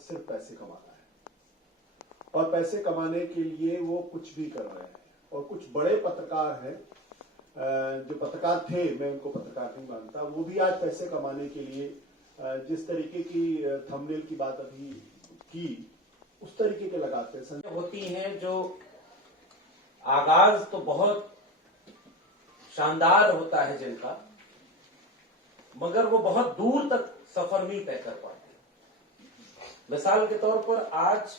मकसद सिर्फ पैसे कमाना है और पैसे कमाने के लिए वो कुछ भी कर रहे हैं। और कुछ बड़े पत्रकार हैं जो पत्रकार थे, मैं उनको पत्रकार नहीं मानता, वो भी आज पैसे कमाने के लिए जिस तरीके की थंबनेल की बात अभी की उस तरीके के लगाते हैं। होती हैं जो आगाज तो बहुत शानदार होता है जिनका, मगर वो बहुत दूर तक सफर नहीं तय कर पाते। मिसाल के तौर पर आज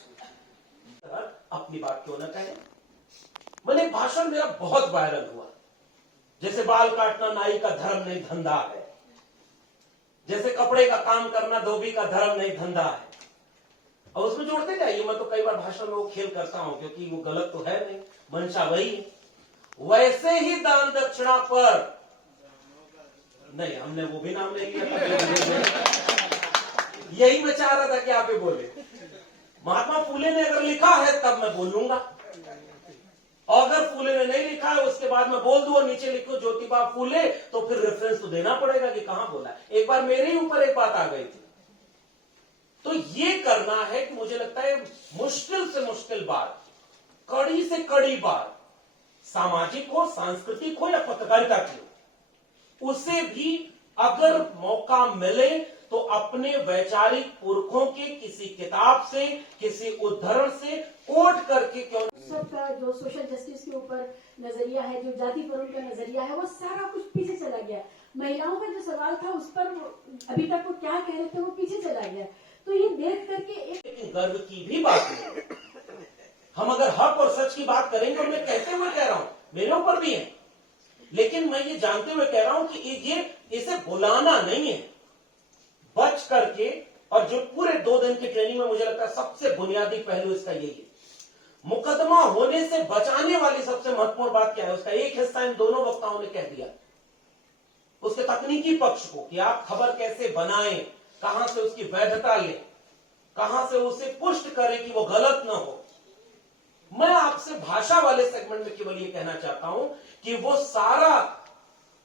अपनी बात क्यों न कहें, मैंने एक भाषण मेरा बहुत वायरल हुआ, जैसे बाल काटना नाई का धर्म नहीं धंधा है, जैसे कपड़े का काम करना धोबी का धर्म नहीं धंधा है। और उसमें जोड़ते जाइए, मैं तो कई बार भाषण में वो खेल करता हूं क्योंकि वो गलत तो है नहीं, मंशा वही है। वैसे ही दान दक्षिणा पर नहीं, हमने वो भी नाम नहीं लिया, यही मैं चाह रहा था कि आप ही बोले। महात्मा फूले ने अगर लिखा है तब मैं बोलूंगा, और अगर फूले ने नहीं लिखा है उसके बाद मैं बोल दूं और नीचे लिखो ज्योतिबा फूले, तो फिर रेफरेंस तो देना पड़ेगा कि कहां बोला। एक बार मेरे ही ऊपर एक बात आ गई थी, तो ये करना है कि मुझे लगता है मुश्किल से मुश्किल बात, कड़ी से कड़ी बात, सामाजिक हो, सांस्कृतिक हो या पत्रकारिता की हो, उसे भी अगर मौका मिले तो अपने वैचारिक पुरखों के किसी किताब से, किसी उद्धरण से कोट करके क्यों। सबका जो सोशल जस्टिस के ऊपर नजरिया है, जो जाति पर उनका नजरिया है, वो सारा कुछ पीछे चला गया। महिलाओं का जो सवाल था उस पर अभी तक वो क्या कह रहे थे वो पीछे चला गया। तो ये देख करके एक गर्व की भी बात है। हम अगर हक और सच की बात करेंगे, और मैं कहते हुए कह रहा हूं, मेरे ऊपर भी है, लेकिन मैं ये जानते हुए कह रहा हूं कि ये इसे बुलाना नहीं है, बच करके। और जो पूरे 2 दिन की ट्रेनिंग में मुझे लगता है सबसे बुनियादी पहलू इसका यही है, मुकदमा होने से बचाने वाली सबसे महत्वपूर्ण बात क्या है, उसका एक हिस्सा इन दोनों वक्ताओं ने कह दिया। उसके तकनीकी पक्ष को कि आप खबर कैसे बनाएं, कहां से उसकी वैधता लें, कहां से उसे पुष्ट करें कि वो गलत ना हो। मैं आपसे भाषा वाले सेगमेंट में केवल ये कहना चाहता हूं कि वो सारा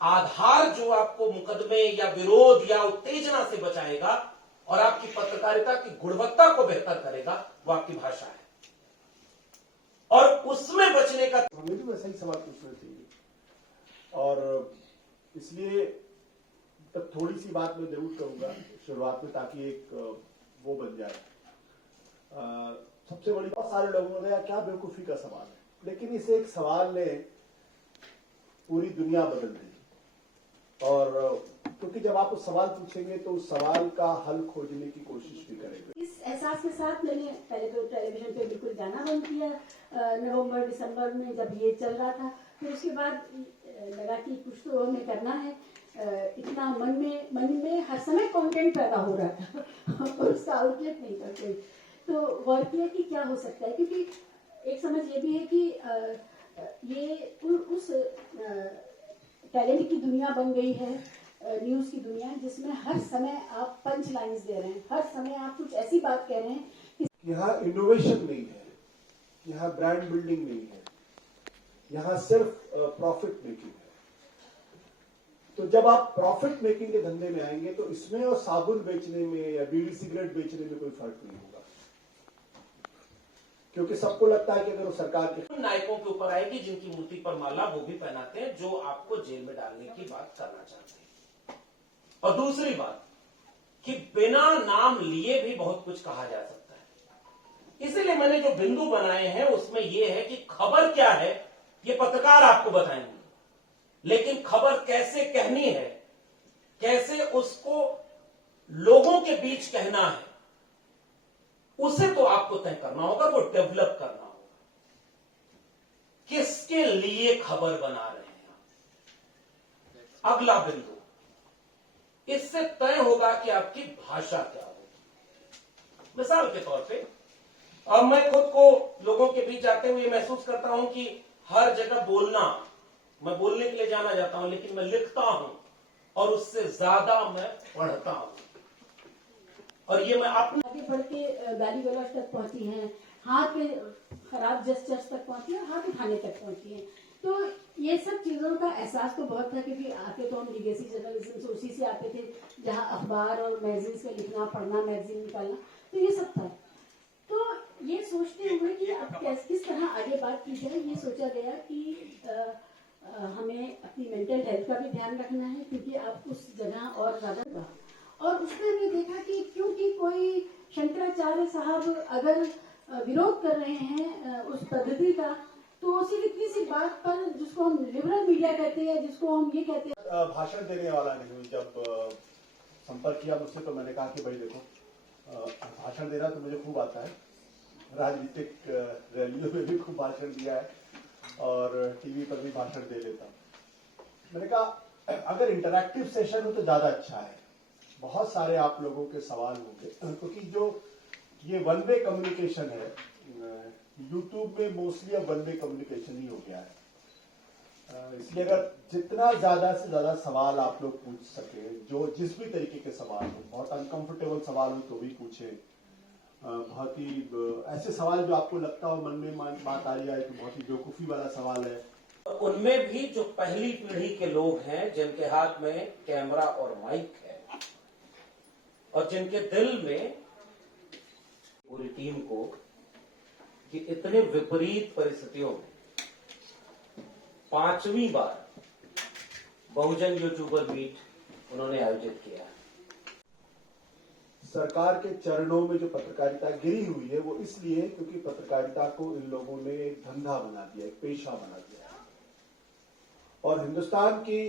आधार जो आपको मुकदमे या विरोध या उत्तेजना से बचाएगा और आपकी पत्रकारिता की गुणवत्ता को बेहतर करेगा, वो आपकी भाषा है। और उसमें बचने का हमें भी वैसा ही सवाल पूछना चाहिए। और इसलिए तब थोड़ी सी बात मैं जरूर करूंगा शुरुआत में, ताकि एक वो बन जाए। सबसे बड़ी, बहुत सारे लोगों ने कहा क्या बेवकूफी का सवाल है, लेकिन इस एक सवाल ने पूरी दुनिया बदल दी। और क्योंकि जब आप उस सवाल पूछेंगे तो उस सवाल का हल खोजने की कोशिश भी करेंगे। इस एहसास के साथ मैंने पहले तो टेलीविजन पे बिल्कुल जाना बंद किया नवंबर दिसंबर में जब ये चल रहा था। फिर उसके बाद लगा कि कुछ तो हमें करना है। इतना मन में हर समय कंटेंट पैदा हो रहा था और उसका आउटलेट नहीं था कोई। तो गौर किया कि क्या हो सकता है, क्योंकि एक समझ ये भी है कि ये उस टैलेंट की दुनिया बन गई है, न्यूज की दुनिया, जिसमें हर समय आप पंच लाइन्स दे रहे हैं, हर समय आप कुछ ऐसी बात कह रहे हैं कि यहाँ इनोवेशन नहीं है, यहाँ ब्रांड बिल्डिंग नहीं है, यहाँ सिर्फ प्रॉफिट मेकिंग है। तो जब आप प्रॉफिट मेकिंग के धंधे में आएंगे तो इसमें और साबुन बेचने में या बीड़ी सिगरेट बेचने में कोई फर्क नहीं होगा, क्योंकि सबको लगता है कि अगर वो सरकार के नायकों के ऊपर आएगी जिनकी मूर्ति पर माला वो भी पहनाते हैं, जो आपको जेल में डालने की बात करना चाहते हैं। और दूसरी बात कि बिना नाम लिए भी बहुत कुछ कहा जा सकता है। इसीलिए मैंने जो बिंदु बनाए हैं उसमें यह है कि खबर क्या है ये पत्रकार आपको बताएंगे, लेकिन खबर कैसे कहनी है, कैसे उसको लोगों के बीच कहना है, उसे तो आपको तय करना होगा, वो डेवलप करना होगा। किसके लिए खबर बना रहे हैं आप, अगला बिंदु, इससे तय होगा कि आपकी भाषा क्या होगी। मिसाल के तौर पे अब मैं खुद को लोगों के बीच जाते हुए महसूस करता हूं कि हर जगह बोलना, मैं बोलने के लिए जाना जाता हूं, लेकिन मैं लिखता हूं और उससे ज्यादा मैं पढ़ता हूं। और ये मैं अपने आगे बढ़ के गाली गलौज तक पहुंची हैं, हाथ के खराब जेस्चर्स तक पहुंची है, हाथ उठाने तक पहुंची है। तो ये सब चीजों का एहसास तो बहुत था, क्योंकि आते तो हम लीगेसी जर्नलिज्म से उसी से आते थे, जहां अखबार और मैगजीन्स का लिखना, पढ़ना, मैगजीन निकालना। तो ये सब था। तो ये सोचते हुए कि अब किस तरह आगे बात की जाए, ये सोचा गया कि हमें अपनी मेंटल हेल्थ का भी ध्यान रखना है, क्योंकि आप उस जगह और ज्यादा का, और उसमें हमने देखा कि क्योंकि कोई शंकराचार्य साहब अगर विरोध कर रहे हैं उस पद्धति का, तो सिर्फ इतनी सी बात पर, जिसको हम लिबरल मीडिया कहते हैं, जिसको हम ये कहते हैं, भाषण देने वाला नहीं हूँ। जब संपर्क किया मुझसे तो मैंने कहा कि भाई देखो, भाषण देना तो मुझे खूब आता है, राजनीतिक रैलियों में भी खूब भाषण दिया है और टीवी पर भी भाषण दे लेता हूँ। मैंने कहा अगर इंटरैक्टिव सेशन हो तो ज्यादा अच्छा है, बहुत सारे आप लोगों के सवाल होंगे, क्योंकि जो ये वन वे कम्युनिकेशन है, यूट्यूब में मोस्टली अब वन वे कम्युनिकेशन ही हो गया है। इसलिए अगर जितना ज्यादा से ज्यादा सवाल आप लोग पूछ सके, जो जिस भी तरीके के सवाल हो, बहुत अनकंफर्टेबल सवाल हो तो भी पूछे, बहुत ही ऐसे सवाल जो आपको लगता हो मन में बात आ रही है तो बहुत ही बेवकूफी वाला सवाल है, उनमें भी जो पहली पीढ़ी के लोग हैं, जिनके हाथ में कैमरा और माइक है और जिनके दिल में पूरी टीम को कि इतने विपरीत परिस्थितियों में 5वीं बार बहुजन यूट्यूबर मीट उन्होंने आयोजित किया। सरकार के चरणों में जो पत्रकारिता गिरी हुई है वो इसलिए क्योंकि पत्रकारिता को इन लोगों ने एक धंधा बना दिया, एक पेशा बना दिया, और हिंदुस्तान की